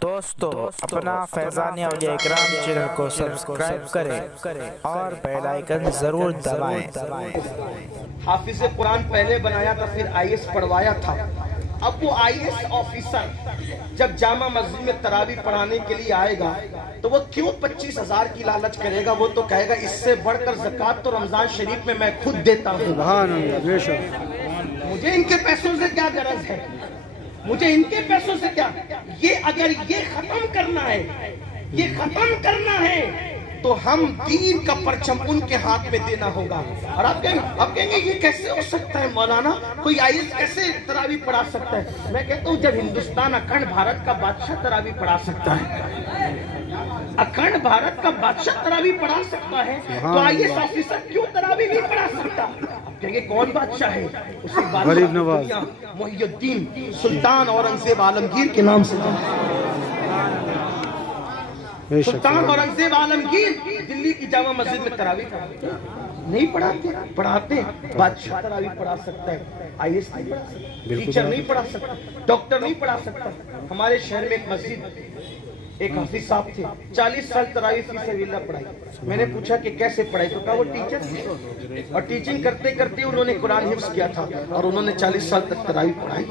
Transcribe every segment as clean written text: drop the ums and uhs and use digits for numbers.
دوستو اپنا فیضان اولیاء اکرام چینل کو سبسکرائب کریں اور بیل آئیکن ضرور دبائیں۔ حافظ قرآن پہلے بنایا تھا، پھر IAS پڑھوایا تھا۔ اب وہ IAS آفیسر جب جامع مسجد میں تراویح پڑھانے کے لیے آئے گا تو وہ کیوں 25,000 کی لالچ کرے گا؟ وہ تو کہے گا اس سے بڑھ کر زکوٰۃ تو رمضان شریف میں خود دیتا ہوں۔ سبحان اللہ، بے شک۔ مجھے ان کے پیسوں سے کیا غرض ہے؟ مجھے ان کے پیسوں سے کیا؟ اگر یہ ختم کرنا ہے تو ہم دین کا پرچم ان کے ہاتھ میں دینا ہوگا۔ اور آپ کہیں گے یہ کیسے ہو سکتا ہے مولانا؟ کوئی IAS کیسے تراویح پڑھا سکتا ہے؟ میں کہتا ہوں جب ہندوستان اکھنڈ بھارت کا بادشاہ تراویح پڑھا سکتا ہے، اکھنڈ بھارت کا بادشاہ تراویح پڑھا سکتا ہے تو IAS آفیسر کیوں تراویح نہیں پڑھا سکتا؟ کہیں گے کون بادشاہ ہے؟ غریب نواز محی الدین سلطان اورنگزیب عالمگیر کے نام سے سلطان اورنگزیب عالمگیر دلی کی جامع مسجد میں تراویح نہیں پڑھاتے۔ بادشاہ تراویح پڑھا سکتا ہے، IAS نہیں پڑھا سکتا، ٹیچر نہیں پڑھا سکتا، ڈاکٹر نہیں پڑھا سکتا۔ ہمارے شہر میں ایک مسجد، ایک حافظ صاحب تھے، 40 سال تراویح فی سبیل اللہ پڑھائی۔ میں نے پوچھا کہ کیسے پڑھائی؟ تو کہا وہ ٹیچر تھے اور ٹیچنگ کرتے کرتے انہوں نے قرآن حفظ کیا تھا اور انہوں نے 40 سال تک تراویح پڑھائی۔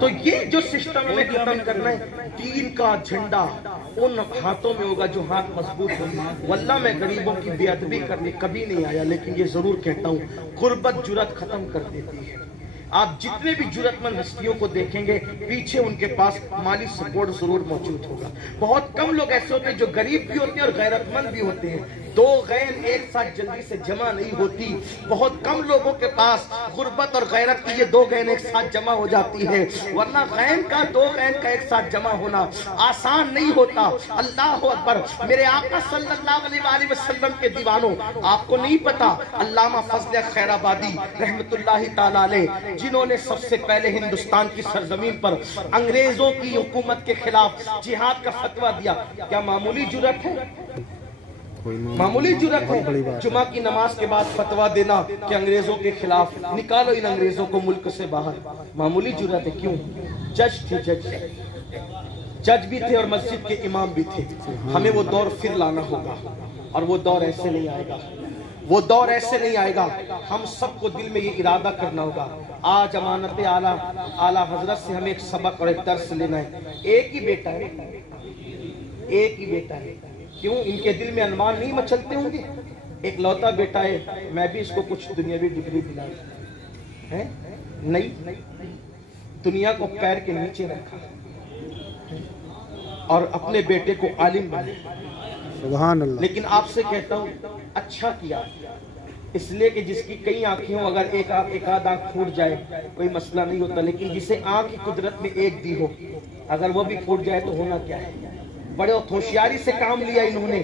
تو یہ جو سسٹم میں ختم کرنا ہے، دین کا جھنڈا ان ہاتھوں میں ہوگا جو ہاتھ مضبوط ہوگا۔ واللہ میں غریبوں کی بے ادبی کرنے کبھی نہیں آیا، لیکن یہ ضرور کہتا ہوں غربت جرات ختم کر دیتی ہے۔ آپ جتنے بھی جرات مند ہستیوں کو دیکھیں گے پیچھے ان کے پاس مالی سپورٹ ضرور موجود ہوگا۔ بہت کم لوگ ایسے ہوتے ہیں جو غریب بھی ہوتے ہیں اور غیرت مند بھی ہوتے ہیں۔ دو غین ایک ساتھ جلدی سے جمع نہیں ہوتی۔ بہت کم لوگوں کے پاس غربت اور غیرت کی یہ دو غین ایک ساتھ جمع ہو جاتی ہے، ورنہ دو غین کا ایک ساتھ جمع ہونا آسان نہیں ہوتا۔ اللہ اکبر۔ میرے آقا صلی اللہ علیہ وآلہ وسلم کے دیوانوں، آپ کو نہیں پتا علامہ فضل خیر آبادی رحمت اللہ تعالی علیہ، جنہوں نے سب سے پہلے ہندوستان کی سرزمین پر انگریزوں کی حکومت کے خلاف جہاد کا فتویٰ دیا، کیا معمولی جرات ہے؟ معمولی جرات ہے جمعہ کی نماز کے بعد فتویٰ دینا کہ انگریزوں کے خلاف نکالو ان انگریزوں کو ملک سے باہر؟ معمولی جرات ہے؟ کیوں؟ جج تھے، جج بھی تھے اور مسجد کے امام بھی تھے۔ ہمیں وہ دور پھر لانا ہوگا اور وہ دور ایسے نہیں آئے گا، وہ دور ایسے نہیں آئے گا۔ ہم سب کو دل میں یہ ارادہ کرنا ہوگا۔ آج امانت اعلیٰ حضرت سے ہمیں ایک سبق اور ایک درس لینا ہے۔ ایک ہی بیٹا ہے، کیوں ان کے دل میں انمان نہیں مچلتے ہوں گے؟ ایک لوتا بیٹا ہے، میں بھی اس کو کچھ دنیاوی ڈگری دلائی ہے نہیں، دنیا کو پیر کے نیچے رکھا اور اپنے بیٹے کو عالم بنا۔ سبحان اللہ۔ لیکن آپ سے کہتا ہوں اچھا کیا، اس لیے کہ جس کی کئی آنکھیں ہوں، اگر ایک آدھ آنکھ پھوٹ جائے کوئی مسئلہ نہیں ہوتا، لیکن جسے آنکھ کی قدرت میں ایک دی ہو، اگر وہ بھی پھوٹ جائے تو ہونا کیا ہے؟ بڑے ہوشیاری سے کام لیا انہوں نے،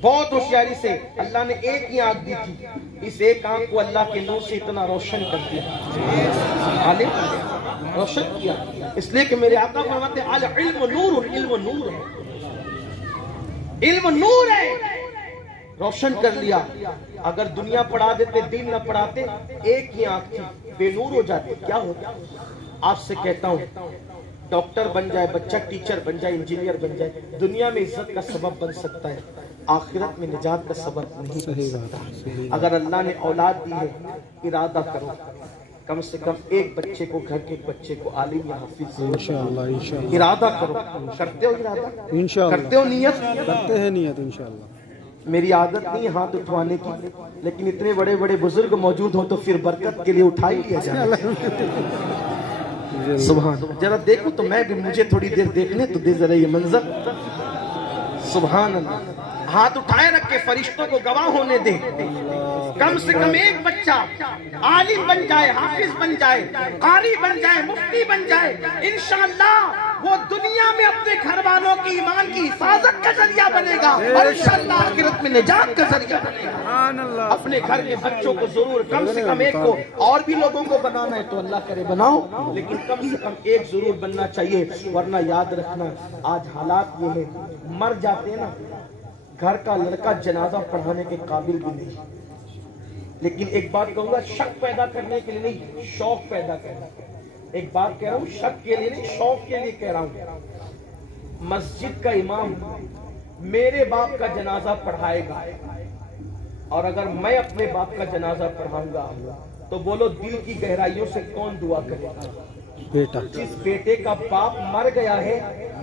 بہت ہوشیاری سے۔ اللہ نے ایک ہی آنکھ دی تھی، اس ایک آنکھ کو اللہ کے نور سے اتنا روشن کر دیا، روشن کیا، اس لیے کہ میرے آقا فرماتے ہیں العلم نور، علم نور ہے، علم نور ہے، روشن کر لیا۔ اگر دنیا پڑھا دیتے، دین نہ پڑھاتے، ایک ہی آنکھ تھی، بے نور ہو جاتے، کیا ہوتا؟ آپ سے کہتا ہوں ڈاکٹر بن جائے بچہ، ٹیچر بن جائے، انجینئر بن جائے، دنیا میں عزت کا سبب بن سکتا ہے، آخرت میں نجات کا سبب نہیں بن سکتا۔ اگر اللہ نے اولاد دی ہے، ارادہ کرو کم سے کم ایک بچے کو، گھر کے ایک بچے کو عالم یا حافظ انشاءاللہ ارادہ کرو۔ کرتے ہو ارادہ؟ انشاءاللہ کرتے ہو نیت؟ کرتے ہیں نیت انشاءاللہ۔ میری عادت نہیں ہاتھ اٹھوانے کی، لیکن اتنے بڑے بڑے بزرگ موجود ہوں تو پھر برکت کے لیے اٹھائی لیا جائے۔ سبحان، ذرا دیکھو تو میں بھی، مجھے تھوڑی دیر دیکھنے تو دے ذرا یہ منظر۔ سبحان اللہ، ہاتھ اٹھائے رکھ کے فرشتوں کو گواہ ہونے دے۔ کم سے کم ایک بچہ عالم بن جائے، حافظ بن جائے، قاری بن جائے، مفتی بن جائے، انشاءاللہ وہ دنیا میں اپنے گھر والوں کی ایمان کی حفاظت کا ذریعہ بنے گا اور انشاءاللہ آخرت میں نجات کا ذریعہ بنے گا۔ اپنے گھر کے بچوں کو ضرور کم سے کم ایک کو، اور بھی لوگوں کو بنانا ہے تو اللہ کرے بناؤ، لیکن کم سے کم ایک ضرور بننا چاہیے، ورنہ یاد رکھنا آج حالات یہ ہے، مر جاتے ہیں نا، گھر کا لڑکا جنازہ پڑھانے کے قابل بھی نہیں۔ لیکن ایک بات کہوں گا، شک پیدا کرنے کے لیے نہیں، شوق پیدا کرنا۔ ایک بات کہہ رہا ہوں، شک کے لیے نہیں، شوق کے لیے کہہ رہا ہوں، مسجد کا امام میرے باپ کا جنازہ پڑھائے گا اور اگر میں اپنے باپ کا جنازہ پڑھاؤں گا تو بولو دل کی گہرائیوں سے کون دعا کرے گا؟ بیٹا جس بیٹے کا باپ مر گیا ہے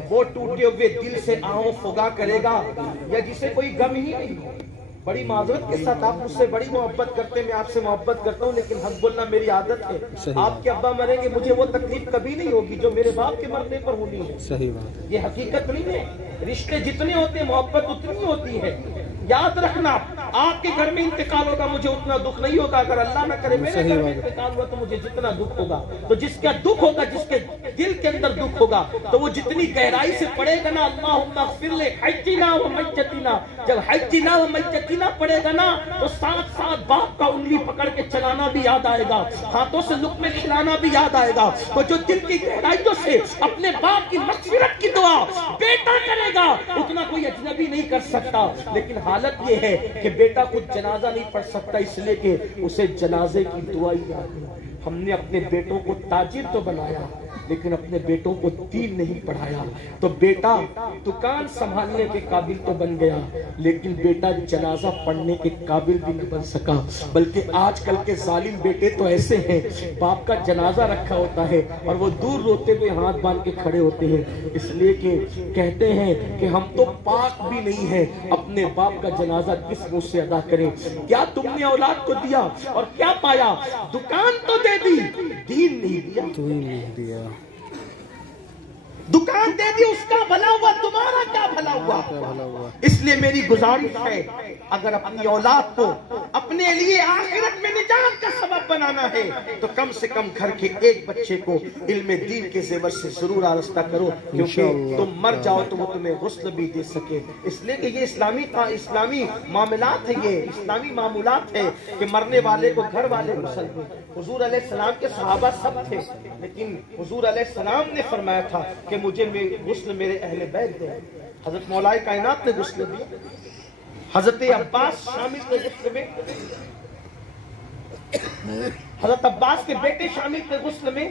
وہ ٹوٹے ہوئے دل سے آہو فغاں کرے گا یا جسے کوئی غم ہی نہیں؟ بڑی معذرت کے ساتھ آپ مجھ سے بڑی محبت کرتے ہیں، میں آپ سے محبت کرتا ہوں، لیکن حق بولنا میری عادت ہے۔ آپ کے ابا مریں گے مجھے وہ تکلیف کبھی نہیں ہوگی جو میرے باپ کے مرنے پر ہونی ہے۔ صحیح بات ہے، یہ حقیقت نہیں ہے، رشتے جتنے ہوتے ہیں محبت اتنی ہوتی ہے۔ یاد رکھنا آپ کے گھر میں انتقال ہوگا مجھے اتنا دکھ نہیں ہوگا، اگر اللہ نہ کرے میرے گھر میں انتقال ہوا تو مجھے جتنا دکھ ہوگا، تو جس کا دکھ ہوگا، جس کے دل کے اندر دکھ ہوگا تو وہ جتنی گہرائی سے پڑے گا نا، اللہم اغفر لے حجنا و میتنا، جب حجنا و میتنا پڑے گا نا تو ساتھ ساتھ باپ کا انگلی پکڑ کے چلانا بھی یاد آئے گا، ہاتھوں سے لقمے کھلانا بھی یاد آئے گا۔ تو جو دل کی گہرائیوں سے اپنے باپ کی مغفرت کی دعا بیٹا کرے گا اتنا کوئی اجنبی نہیں کر سکتا۔ لیکن حالت یہ ہے کہ بیٹا خود جنازہ نہیں پڑھ سکتا اس لیے کہ اسے جنازے کی دعا ہی یاد ہے۔ ہم نے اپنے بیٹوں کو تاجر تو بنایا لیکن اپنے بیٹوں کو دین نہیں پڑھایا، تو بیٹا دکان سنبھالنے کے قابل تو بن گیا لیکن بیٹا جنازہ پڑھنے کے قابل بھی نہیں بن سکا۔ بلکہ آج کل کے ظالم بیٹے تو ایسے ہیں، باپ کا جنازہ رکھا ہوتا ہے اور وہ دور روتے ہوئے ہاتھ باندھ کے کھڑے ہوتے ہیں، اس لیے کہ کہتے ہیں کہ ہم تو پاک بھی نہیں ہیں، اپنے باپ کا جنازہ کس منہ سے ادا کریں؟ کیا تم نے اولاد کو دیا اور کیا پایا؟ دکان تو دے دی، دین نہیں دیا۔ تو ہی نہیں دیا، دکان دے دی، اس کا بھلا ہوا، تمہارا کیا بھلا ہوا؟ اس لیے میری گزارش ہے اگر اپنی اولاد کو اپنے لیے آخرت میں نجات کا سبب بنانا ہے تو کم سے کم گھر کے ایک بچے کو علم دین کے زیور سے ضرور آراستہ کرو، کیونکہ تم مر جاؤ تو وہ تمہیں غسل بھی دے سکے۔ اس لیے کہ یہ اسلامی معاملات ہے، یہ اسلامی معمولات ہے کہ مرنے والے کو گھر والے غسل دیں۔ حضور علیہ السلام کے صحابہ سب تھے لیکن حضور علیہ السلام نے فرمایا تھا کہ مجھے غسل میرے اہل بیت دے۔ حضرت مولا کائنات نے غسل دیا، حضرت عباس شامل تھے غسل میں، حضرت عباس کے بیٹے شامل تھے غسل میں،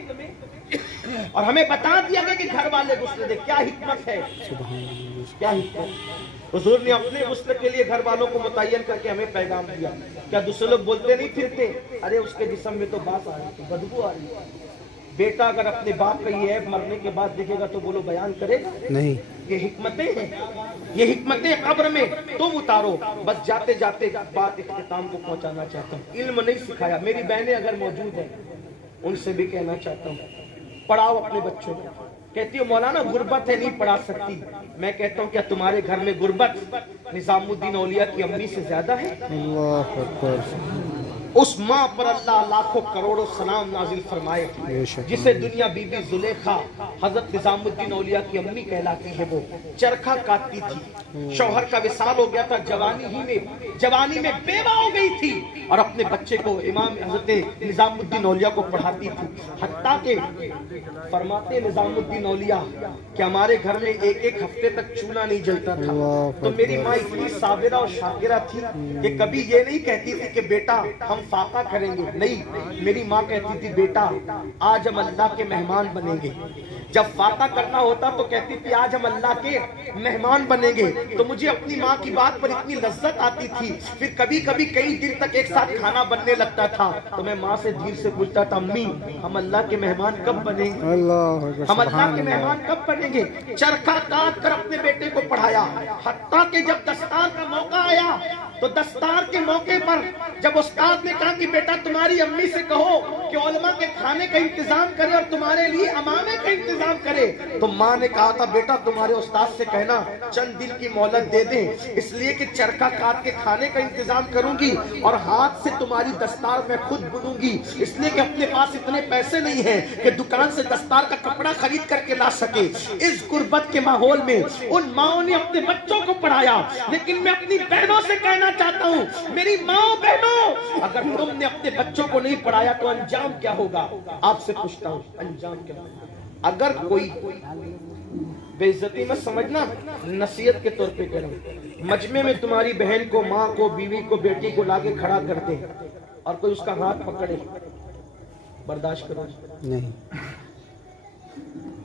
اور ہمیں بتا دیا گیا کہ گھر والے غسل دے۔ کیا حکمت ہے، کیا حکمت! حضور نے اپنے غسل کے لیے گھر والوں کو متعین کر کے ہمیں پیغام دیا۔ کیا دوسرے لوگ بولتے نہیں پھرتے ارے اس کے جسم میں تو بات آ رہی ہے، بدبو آ رہی ہے؟ بیٹا اگر اپنے باپ کا یہ عیب مرنے کے بعد دیکھے گا تو بولو بیان کرے گا نہیں؟ یہ حکمتیں ہیں، یہ حکمتیں قبر میں تم اتارو۔ بس جاتے جاتے بات اختتام کو پہنچانا چاہتا ہوں، علم نہیں سکھایا۔ میری بہنیں اگر موجود ہیں ان سے بھی کہنا چاہتا ہوں پڑھاؤ اپنے بچوں کو۔ کہتی ہو مولانا غربت ہے نہیں پڑھا سکتی، میں کہتا ہوں کیا تمہارے گھر میں غربت نظام الدین اولیاء کی امی سے زیادہ ہے؟ اللہ اکبر! اس ماں پر اللہ لاکھوں کروڑوں سلام نازل فرمائے جسے دنیا بی بی زلیخا حضرت نظام الدین اولیاء کی امی کہلاتی ہے۔ وہ چرخہ کاٹتی تھی، شوہر کا وصال ہو گیا تھا، جوانی میں بیوہ ہو گئی تھی اور اپنے بچے کو امام حضرت نظام الدین اولیاء کو پڑھاتی تھی۔ حتیٰ کہ فرماتے نظام الدین اولیاء کہ ہمارے گھر میں ایک ہفتے تک چولہا نہیں جلتا تھا، تو میری ماں اتنی صابرہ اور شاکرہ تھی کہ کبھی یہ نہیں کہتی تھی کہ بیٹا ہم فاقہ کریں گے، نہیں، میری ماں کہتی تھی بیٹا آج ہم اللہ کے مہمان بنیں گے۔ جب فاقہ کرنا ہوتا تو کہتی تھی آج ہم اللہ کے مہمان بنیں گے، تو مجھے اپنی ماں کی بات پر اتنی لذت آتی تھی۔ پھر کبھی کبھی کئی دن تک ایک ساتھ کھانا بننے لگتا تھا تو میں ماں سے دھیر سے پوچھتا تھا امی ہم اللہ کے مہمان کب بنیں گے، ہم اللہ کے مہمان کب بنیں گے؟ چرخہ کاٹ کر اپنے بیٹے کو پڑھایا، حتیٰ کہ جب دستار کا موقع آیا تو دستار کے موقع پر جب استاد نے کہا کہ بیٹا تمہاری امی سے کہو کہ علماء کے کھانے کا انتظام کرے اور تمہارے لیے امامے کا انتظام کرے، تو ماں نے کہا تھا بیٹا تمہارے استاد سے کہنا چند دن کی مہلت دے دیں، اس لیے کہ چرخہ کاٹ کے کھانے کا انتظام کروں گی اور ہاتھ سے تمہاری دستار میں خود بنوں گی، اس لیے کہ اپنے پاس اتنے پیسے نہیں ہیں کہ دکان سے دستار کا کپڑا خرید کر کے لا سکے۔ اس غربت کے ماحول میں ان ماؤں نے اپنے بچوں کو پڑھایا، لیکن میں اپنی بہنوں سے کہنا چاہتا ہوں میری ماں بہنوں اگر تم نے اپنے بچوں کو نہیں پڑھایا تو انجام کیا ہوگا؟ آپ سے پوچھتا ہوں انجام کیا ہوگا؟ اگر کوئی بے عزتی میں سمجھنا نصیحت کے طور پہ کریں، مجمع میں تمہاری بہن کو، ماں کو، بیوی کو، بیٹی کو لا کے کھڑا کرتے اور کوئی اس کا ہاتھ پکڑے، برداشت کرو؟ نہیں۔